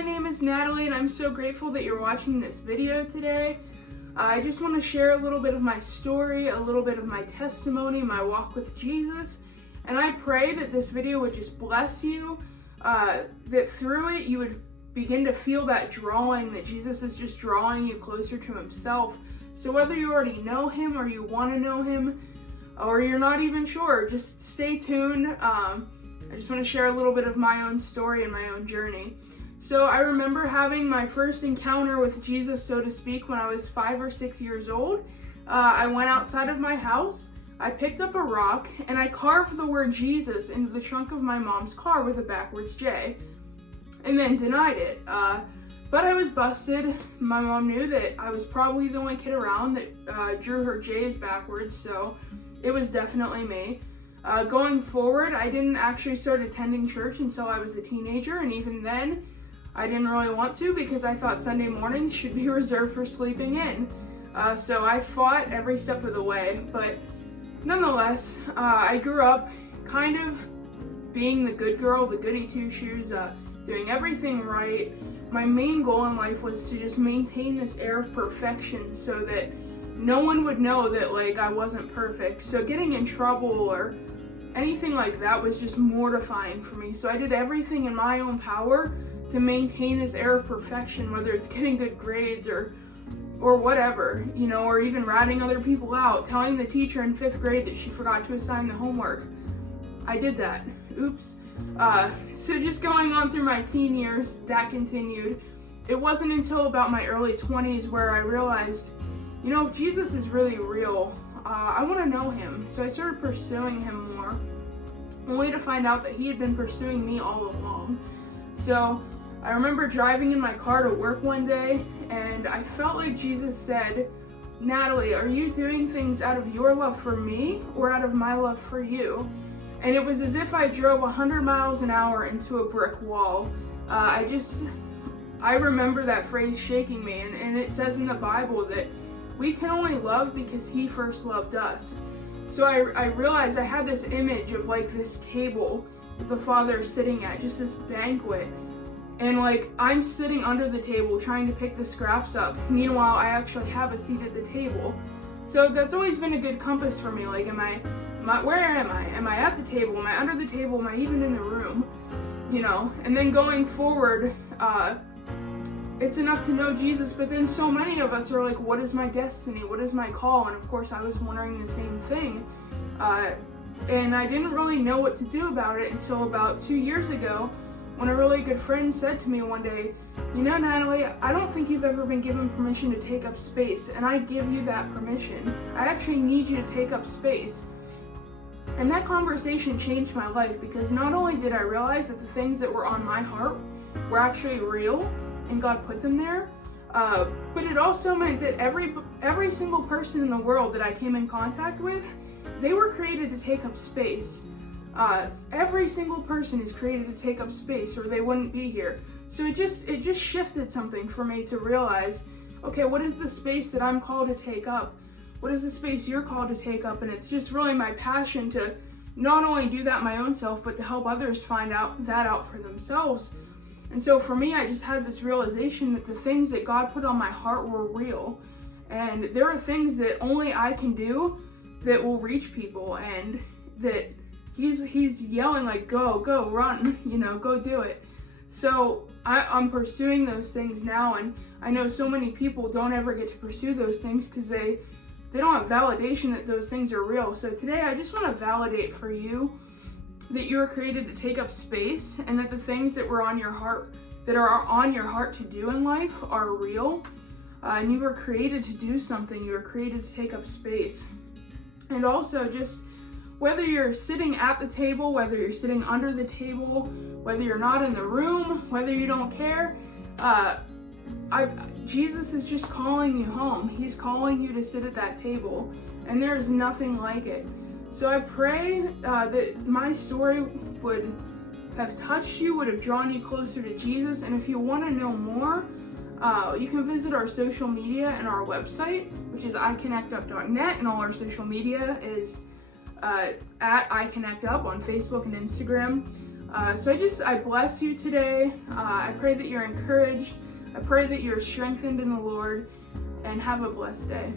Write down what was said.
my name is Natalie and I'm so grateful that you're watching this video today. I just want to share a little bit of my story, a little bit of my testimony, my walk with Jesus, and I pray that this video would just bless you, that through it you would begin to feel that drawing, that Jesus is just drawing you closer to himself. So whether you already know him or you want to know him, or you're not even sure, just stay tuned. I just want to share a little bit of my own story and my own journey. So I remember having my first encounter with Jesus, so to speak, when I was 5 or 6 years old. I went outside of my house, I picked up a rock, and I carved the word Jesus into the trunk of my mom's car with a backwards J, and then denied it. But I was busted. My mom knew that I was probably the only kid around that drew her J's backwards, so it was definitely me. Going forward, I didn't actually start attending church until I was a teenager, and even then, I didn't really want to because I thought Sunday mornings should be reserved for sleeping in. So I fought every step of the way, but nonetheless, I grew up kind of being the good girl, the goody two-shoes, doing everything right. My main goal in life was to just maintain this air of perfection so that no one would know that I wasn't perfect. So getting in trouble or anything like that was just mortifying for me. So I did everything in my own power to maintain this air of perfection, whether it's getting good grades or whatever, or even ratting other people out, telling the teacher in 5th grade that she forgot to assign the homework. I did that. Oops. So just going on through my teen years, that continued. It wasn't until about my early 20s where I realized, if Jesus is really real, I want to know him. So I started pursuing him more, only to find out that he had been pursuing me all along. So I remember driving in my car to work one day, and I felt like Jesus said, "Natalie, are you doing things out of your love for me or out of my love for you?" And it was as if I drove 100 miles an hour into a brick wall. I remember that phrase shaking me, and it says in the Bible that we can only love because he first loved us. So I realized I had this image of this table that the Father is sitting at, just this banquet. And I'm sitting under the table trying to pick the scraps up. Meanwhile, I actually have a seat at the table. So that's always been a good compass for me. Where am I? Am I at the table? Am I under the table? Am I even in the room? And then going forward, it's enough to know Jesus, but then so many of us are like, what is my destiny? What is my call? And of course, I was wondering the same thing. And I didn't really know what to do about it until about 2 years ago, when a really good friend said to me one day, Natalie, I don't think you've ever been given permission to take up space, and I give you that permission. I actually need you to take up space. And that conversation changed my life, because not only did I realize that the things that were on my heart were actually real, and God put them there, but it also meant that every single person in the world that I came in contact with, they were created to take up space. Every single person is created to take up space, or they wouldn't be here. So it just shifted something for me to realize, okay, what is the space that I'm called to take up? What is the space you're called to take up? And it's just really my passion to not only do that my own self, but to help others find out for themselves. And so for me, I just had this realization that the things that God put on my heart were real. And there are things that only I can do that will reach people, and that he's yelling go, run, go do it. So I'm pursuing those things now, and I know so many people don't ever get to pursue those things because they don't have validation that those things are real. So today I just want to validate for you that you were created to take up space, and that the things that are on your heart to do in life are real. And you were created to do something. You were created to take up space. And also, just whether you're sitting at the table, whether you're sitting under the table, whether you're not in the room, whether you don't care, Jesus is just calling you home. He's calling you to sit at that table, and there is nothing like it. So I pray that my story would have touched you, would have drawn you closer to Jesus. And if you want to know more, you can visit our social media and our website, which is iConnectUp.net, and all our social media is at iConnectUp on Facebook and Instagram. So I bless you today. I pray that you're encouraged. I pray that you're strengthened in the Lord, and have a blessed day.